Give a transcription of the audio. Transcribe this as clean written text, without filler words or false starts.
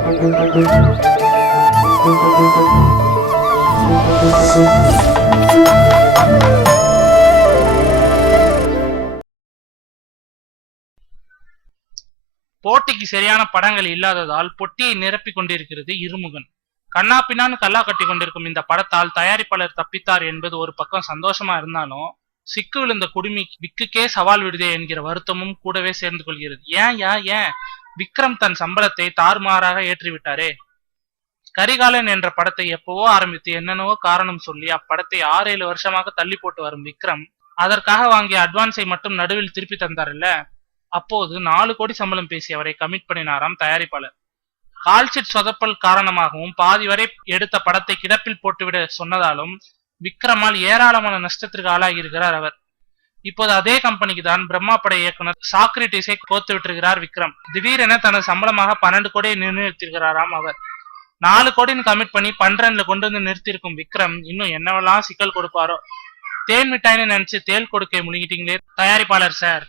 போட்டிக்கு சரியான படங்கள் இல்லாததால் பொட்டியை நிரப்பிக் கொண்டிருக்கிறது இருமுகன். கண்ணா பின்னான்னு கல்லா கட்டி கொண்டிருக்கும் இந்த படத்தால் தயாரிப்பாளர் தப்பித்தார் என்பது ஒரு பக்கம் சந்தோஷமா இருந்தாலும், சிக்கு விழுந்த குடுமி விக்குக்கே சவால் விடுதே என்கிற வருத்தமும் கூடவே சேர்ந்து கொள்கிறது. ஏன் விக்ரம் தன் சம்பளத்தை தாறுமாறாக ஏற்றிவிட்டாரே. கரிகாலன் என்ற படத்தை எப்பவோ ஆரம்பித்து என்னென்னவோ காரணம் சொல்லி அப்படத்தை 6-7 வருஷமாக தள்ளி போட்டு வரும் விக்ரம் அதற்காக வாங்கிய அட்வான்ஸை மட்டும் நடுவில் திருப்பி தந்தார்ல. அப்போது 4 கோடி சம்பளம் பேசி அவரை கமிட் பண்ணினாராம் தயாரிப்பாளர். கால்ஷீட் சொதப்பல் காரணமாகவும் பாதி வரை எடுத்த படத்தை கிடப்பில் போட்டுவிட சொன்னதாலும் விக்ரமால் ஏராளமான நஷ்டத்திற்கு ஆளாகி இருக்கிறார் அவர். இப்போது அதே கம்பெனிக்கு தான் பிரம்மா பட இயக்குனர் சாக்ரட்டிஸை கோத்து விட்டிருக்கிறார் விக்ரம். திடீரென தனது சம்பளமாக 12 கோடியை நிர்ணயித்திருக்கிறாராம் அவர். 4 கோடின்னு கமிட் பண்ணி 12ல கொண்டு வந்து நிறுத்திருக்கும் விக்ரம் இன்னும் என்னவெல்லாம் சிக்கல் கொடுப்பாரோ. தேன் மிட்டாய்னு நினைச்சு தேல் கொடுக்கை முழுகிட்டீங்களே தயாரிப்பாளர் சார்.